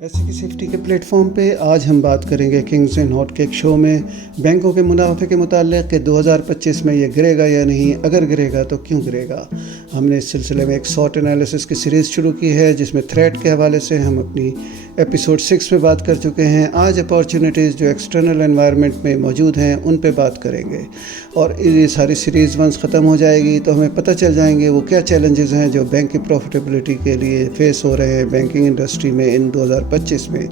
पैसे की सेफ्टी के प्लेटफॉर्म पे आज हम बात करेंगे Kings and hot cake show में बैंकों के मुनाफे के मुताल्लिक़ कि 2025 में ये गिरेगा या नहीं, अगर गिरेगा तो क्यों गिरेगा। हमने इस सिलसिले में एक शॉर्ट एनालिसिस की सीरीज़ शुरू की है जिसमें थ्रेट के हवाले से हम अपनी एपिसोड 6 में बात कर चुके हैं। आज अपॉर्चुनिटीज़ जो एक्सटर्नल एनवायरनमेंट में मौजूद हैं उन पे बात करेंगे और ये सारी सीरीज़ वंस ख़त्म हो जाएगी तो हमें पता चल जाएंगे वो क्या चैलेंजेस हैं जो बैंक की प्रॉफिटेबिलिटी के लिए फेस हो रहे हैं बैंकिंग इंडस्ट्री में इन 2025 में,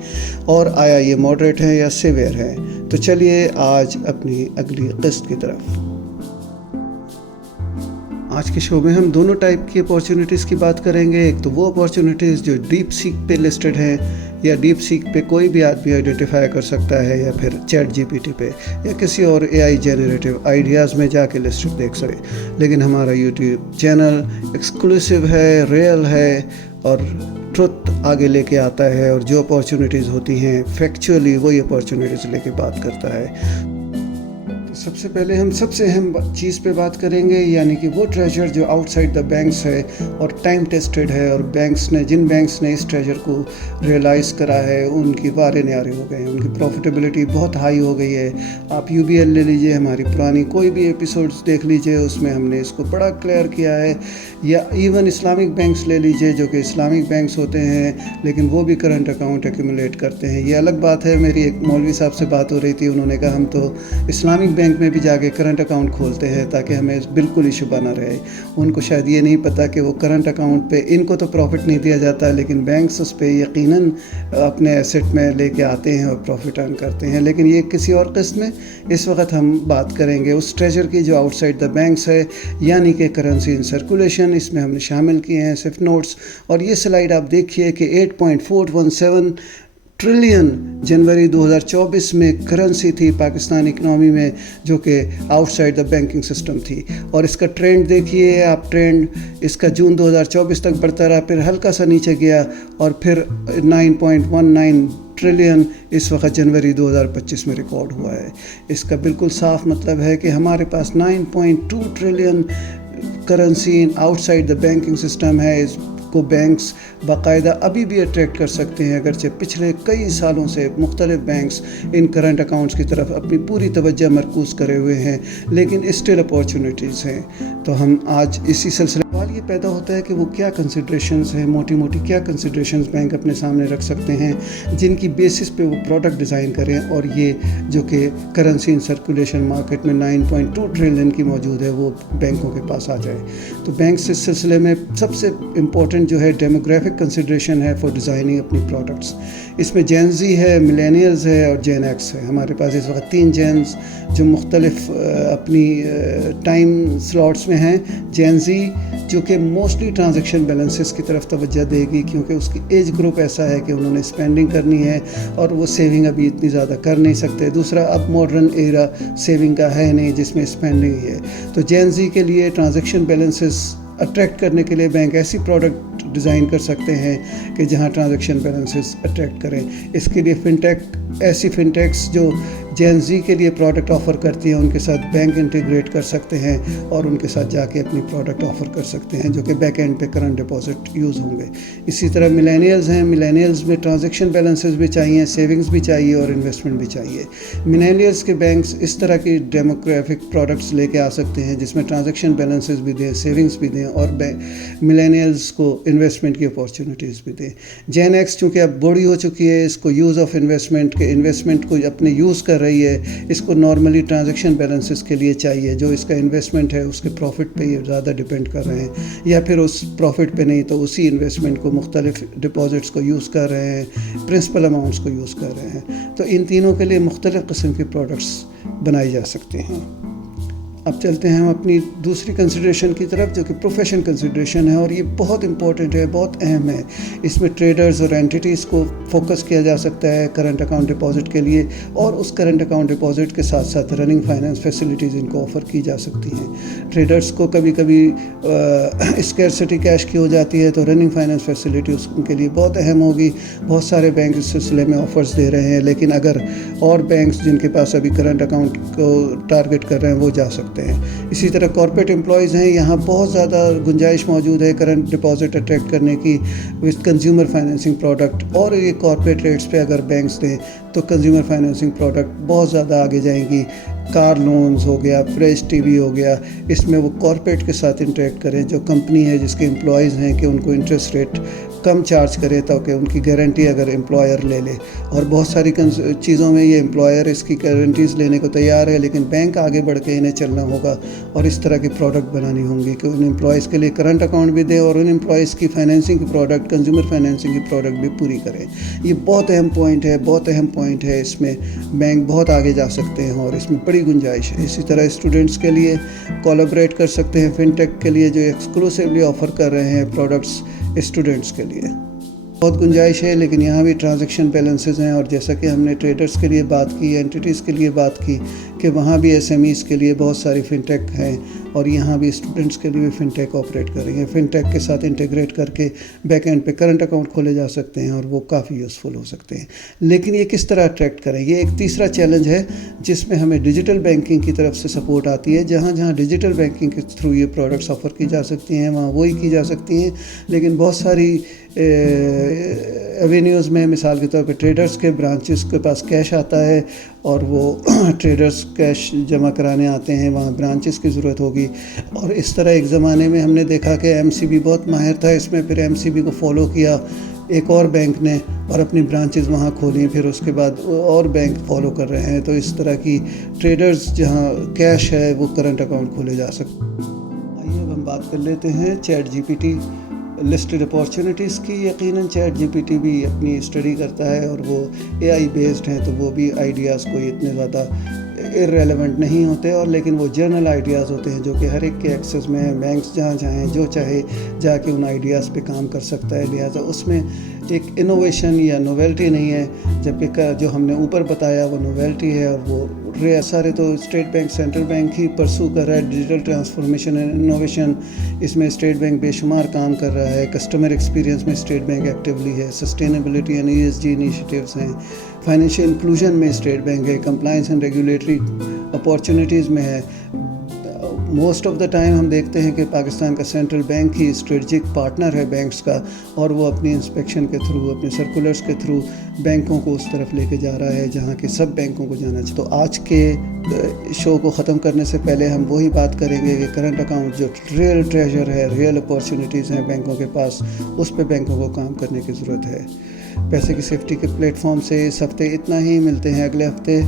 और आया ये मॉडरेट हैं या सीवियर हैं। तो चलिए आज अपनी अगली किस्त की तरफ। आज के शो में हम दोनों टाइप की अपॉर्चुनिटीज़ की बात करेंगे। एक तो वो अपॉर्चुनिटीज़ जो डीप सीक पे लिस्टेड हैं या डीप सीक पे कोई भी आदमी आइडेंटिफाई कर सकता है, या फिर चैट जीपीटी पे या किसी और एआई जेनरेटिव आइडियाज़ में जाके लिस्टेड देख सके। लेकिन हमारा यूट्यूब चैनल एक्सक्लूसिव है, रियल है और ट्रुथ आगे लेके आता है, और जो अपॉर्चुनिटीज़ होती हैं फैक्चुअली वही अपॉर्चुनिटीज़ लेके बात करता है। सबसे पहले हम सबसे अहम चीज़ पे बात करेंगे, यानी कि वो ट्रेजर जो आउटसाइड द बैंक्स है और टाइम टेस्टेड है, और जिन बैंक्स ने इस ट्रेजर को रियलाइज़ करा है उनकी वारे न्यारे हो गए हैं, उनकी प्रॉफिटेबिलिटी बहुत हाई हो गई है। आप यूबीएल ले लीजिए, हमारी पुरानी कोई भी एपिसोड्स देख लीजिए, उसमें हमने इसको बड़ा क्लियर किया है। या इवन इस्लामिक बैंक्स ले लीजिए, जो कि इस्लामिक बैंक्स होते हैं लेकिन वो भी करंट अकाउंट एक्यूमुलेट करते हैं। ये अलग बात है। मेरी एक मौलवी साहब से बात हो रही थी, उन्होंने कहा हम तो इस्लामिक बैंक में भी जाके करंट अकाउंट खोलते हैं ताकि हमें बिल्कुल इशू बना रहे। उनको शायद ये नहीं पता कि वो करंट अकाउंट पे इनको तो प्रॉफिट नहीं दिया जाता, लेकिन बैंक्स उस पर यकीनन अपने एसेट में लेके आते हैं और प्रॉफिट अर्न करते हैं। लेकिन ये किसी और किस्त में इस वक्त हम बात करेंगे उस ट्रेजर की जो आउटसाइड द बैंक्स है, यानी कि करेंसी इन सर्कुलेशन। इसमें हमने शामिल किए हैं सिर्फ नोट्स, और ये स्लाइड आप देखिए कि 8.417 ट्रिलियन जनवरी 2024 में करेंसी थी पाकिस्तान इकनॉमी में, जो कि आउटसाइड द बैंकिंग सिस्टम थी। और इसका ट्रेंड देखिए आप, ट्रेंड इसका जून 2024 तक बढ़ता रहा, फिर हल्का सा नीचे गया और फिर 9.19 ट्रिलियन इस वक्त जनवरी 2025 में रिकॉर्ड हुआ है। इसका बिल्कुल साफ मतलब है कि हमारे पास 9.2 trillion currency outside the banking system है। इसको बैंक्स बाकायदा अभी भी अट्रैक्ट कर सकते हैं, अगरचे पिछले कई सालों से मुख्तलिफ बैंक्स इन करंट अकाउंट्स की तरफ अपनी पूरी तवज्जो मरकूज़ करे हुए हैं, लेकिन स्टिल अपॉर्चुनिटीज़ हैं। तो हम आज इसी सिलसिले सवाल ये पैदा होता है कि वो क्या कंसिड्रेशंस हैं, मोटी मोटी क्या कंसिड्रेशंस बैंक अपने सामने रख सकते हैं जिनकी बेसिस पे वो प्रोडक्ट डिज़ाइन करें, और ये जो कि करेंसी इन सर्कुलेशन मार्केट में 9.2 ट्रिलियन की मौजूद है वो बैंकों के पास आ जाए। तो बैंक से इस सिलसिले में सबसे इम्पोर्टेंट जो है डेमोग्राफिक कंसिड्रेशन है फॉर डिज़ाइनिंग अपनी प्रोडक्ट्स। इसमें जेन ज़ी है, मिलेनियल्स है और जेन एक्स है। हमारे पास इस वक्त 3 जेन्स जो मुख्तलिफ अपनी टाइम स्लॉट्स में हैं। जेन ज़ी जो कि मोस्टली ट्रांजैक्शन बैलेंसेस की तरफ तवज्जो देगी, क्योंकि उसकी एज ग्रुप ऐसा है कि उन्होंने स्पेंडिंग करनी है और वो सेविंग अभी इतनी ज़्यादा कर नहीं सकते। दूसरा, अब मॉडर्न एरा सेविंग का है नहीं जिसमें स्पेंडिंग ही है। तो जेन ज़ी के लिए ट्रांजैक्शन बैलेंसेस अट्रैक्ट करने के लिए बैंक ऐसी प्रोडक्ट डिज़ाइन कर सकते हैं कि जहां ट्रांजैक्शन बैलेंसेस अट्रैक्ट करें। इसके लिए ऐसी फिनटेक्स जो जेन ज़ी के लिए प्रोडक्ट ऑफ़र करती हैं उनके साथ बैंक इंटीग्रेट कर सकते हैं और उनके साथ जाके अपनी प्रोडक्ट ऑफ़र कर सकते हैं, जो कि बैक एंड पे करंट डिपॉजिट यूज़ होंगे। इसी तरह मिलेनियल्स हैं। मिलेनियल्स में ट्रांजैक्शन बैलेंसेस भी चाहिए, सेविंग्स भी चाहिए और इन्वेस्टमेंट भी चाहिए। मिलेनियल्स के बैंक्स इस तरह की डेमोग्राफिक प्रोडक्ट्स लेके आ सकते हैं जिसमें ट्रांजैक्शन बैलेंसेस भी दें, सेविंग्स भी दें और मिलेनियल्स को इन्वेस्टमेंट की अपॉर्चुनिटीज़ भी दें। जेन एक्स चूँकि अब बड़ी हो चुकी है, इसको यूज़ ऑफ इन्वेस्टमेंट को अपने यूज़ कर रही है, इसको नॉर्मली ट्रांजैक्शन बैलेंसेस के लिए चाहिए। जो इसका इन्वेस्टमेंट है उसके प्रॉफिट पे ये ज़्यादा डिपेंड कर रहे हैं, या फिर उस प्रॉफिट पे नहीं तो उसी इन्वेस्टमेंट को मुख्तलिफ डिपॉजिट्स को यूज़ कर रहे हैं, प्रिंसिपल अमाउंट्स को यूज़ कर रहे हैं। तो इन तीनों के लिए मुख्तलिफ किस्म की प्रोडक्ट्स बनाई जा सकती हैं। अब चलते हैं हम अपनी दूसरी कंसिड्रेशन की तरफ, जो कि प्रोफेशन कंसिड्रेशन है, और ये बहुत इंपॉर्टेंट है, बहुत अहम है। इसमें ट्रेडर्स और एंटिटीज़ को फोकस किया जा सकता है करंट अकाउंट डिपॉजिट के लिए, और उस करंट अकाउंट डिपॉजिट के साथ साथ रनिंग फाइनेंस फैसिलिटीज़ इनको ऑफ़र की जा सकती हैं। ट्रेडर्स को कभी कभी स्कैरसिटी कैश की हो जाती है, तो रनिंग फाइनेंस फैसिलिटी उनके लिए बहुत अहम होगी। बहुत सारे बैंक इस सिलसिले में ऑफ़र्स दे रहे हैं, लेकिन अगर اور بینکس جن کے پاس ابھی کرنٹ اکاؤنٹ کو ٹارگٹ کر رہے ہیں وہ جا سکتے ہیں. اسی طرح کارپوریٹ امپلائیز ہیں, یہاں بہت زیادہ گنجائش موجود ہے کرنٹ ڈپازٹ اٹریکٹ کرنے کی وتھ کنزیومر فائنینسنگ پروڈکٹ, اور یہ کارپوریٹ ریٹس پہ اگر بینکس دیں تو کنزیومر فائنینسنگ پروڈکٹ بہت زیادہ آگے جائیں گی. کار لونز ہو گیا, فریش ٹی وی ہو گیا, اس میں وہ کارپوریٹ کے ساتھ انٹریکٹ کریں, جو کمپنی ہے جس کے امپلائیز ہیں کہ ان کو انٹرسٹ ریٹ کم چارج کرے تاکہ ان کی گارنٹی اگر امپلائر لے لے. اور بہت ساری چیزوں میں یہ امپلائر اس کی گارنٹیز لینے کو تیار ہے, لیکن بینک آگے بڑھ کے انہیں چلنا ہوگا اور اس طرح کی پروڈکٹ بنانی ہوں گی کہ ان امپلائیز کے لیے کرنٹ اکاؤنٹ بھی دے اور ان امپلائیز کی فائنینسنگ کی پروڈکٹ, کنزیومر فائنینسنگ کی پروڈکٹ بھی پوری کریں. یہ بہت اہم پوائنٹ ہے. اس میں بینک بہت آگے جا سکتے ہیں اور اس میں بڑی گنجائش ہے. اسی طرح اسٹوڈنٹس کے لیے کولیبریٹ کر سکتے ہیں فن ٹیک کے لیے, جو ایکسکلوسیولی آفر کر رہے ہیں پروڈکٹس اسٹوڈنٹس کے لیے. بہت گنجائش ہے, لیکن یہاں بھی ٹرانزیکشن بیلنسز ہیں, اور جیسا کہ ہم نے ٹریڈرز کے لیے بات کی, اینٹیٹیز کے لیے بات کی کہ وہاں بھی ایس ایم ایز کے لیے بہت ساری فن ٹیک ہیں, اور یہاں بھی اسٹوڈنٹس کے لیے بھی فن ٹیک آپریٹ کر رہی ہیں. فن ٹیک کے ساتھ انٹیگریٹ کر کے بیک اینڈ پہ کرنٹ اکاؤنٹ کھولے جا سکتے ہیں اور وہ کافی یوزفل ہو سکتے ہیں. لیکن یہ کس طرح اٹریکٹ کریں, یہ ایک تیسرا چیلنج ہے جس میں ہمیں ڈیجیٹل بینکنگ کی طرف سے سپورٹ آتی ہے. جہاں ڈیجیٹل بینکنگ کے تھرو یہ پروڈکٹس آفر کی جا سکتی ہیں وہاں وہی کی جا سکتی ہیں, لیکن بہت ساری ایوینیوز میں, مثال کے طور پہ ٹریڈرز کے برانچز کے پاس کیش آتا ہے اور وہ ٹریڈرز کیش جمع کرانے آتے ہیں, وہاں برانچز کی ضرورت ہوگی. اور اس طرح ایک زمانے میں ہم نے دیکھا کہ ایم سی بی بہت ماہر تھا اس میں, پھر ایم سی بی کو فالو کیا ایک اور بینک نے اور اپنی برانچز وہاں کھولیں, پھر اس کے بعد اور بینک فالو کر رہے ہیں. تو اس طرح کی ٹریڈرز جہاں کیش ہے وہ کرنٹ اکاؤنٹ کھولے جا سکتے. آئیے اب ہم بات کر لیتے ہیں ChatGPT listed opportunities کی. یقیناً چیٹ جی پی ٹی بھی اپنی اسٹڈی کرتا ہے اور وہ اے آئی بیسڈ ہیں, تو وہ بھی آئیڈیاز کوئی اتنے زیادہ ارریلیونٹ نہیں ہوتے, اور لیکن وہ جنرل آئیڈیاز ہوتے ہیں جو کہ ہر ایک کے ایکسیس میں ہیں. بینکس جہاں چاہیں جو چاہے جا کے ان آئیڈیاز پہ کام کر سکتا ہے, لہٰذا اس میں ایک انوویشن یا نویلٹی نہیں ہے, جبکہ جو ہم نے اوپر بتایا وہ نویلٹی ہے. اور وہ سارے تو اسٹیٹ بینک, سینٹرل بینک ہی پرسو کر رہا ہے ڈیجیٹل ٹرانسفارمیشن اینڈ انوویشن. اس میں اسٹیٹ بینک بے شمار کام کر رہا ہے. کسٹمر ایکسپیرینس میں اسٹیٹ بینک ایکٹیولی ہے, sustainability and E S G initiatives ہیں, فائنینشیل انکلوژن میں اسٹیٹ بینک ہے, کمپلائنس اینڈ ریگولیٹری اپارچونیٹیز میں ہے. موسٹ آف دا ٹائم ہم دیکھتے ہیں کہ پاکستان کا سینٹرل بینک ہی اسٹریٹجک پارٹنر ہے بینکس کا, اور وہ اپنی انسپیکشن کے تھرو, اپنے سرکولرز کے تھرو بینکوں کو اس طرف لے کے جا رہا ہے جہاں کہ سب بینکوں کو جانا چاہیے. تو آج کے شو کو ختم کرنے سے پہلے ہم وہی بات کریں گے کہ کرنٹ اکاؤنٹ جو ریئل ٹریجر ہے, ریئل اپارچونیٹیز ہیں بینکوں کے پاس, اس پہ بینکوں کو کام کرنے کی ضرورت ہے. پیسے کی سیفٹی کے پلیٹ فارم سے اس ہفتے اتنا ہی. ملتے ہیں اگلے ہفتے.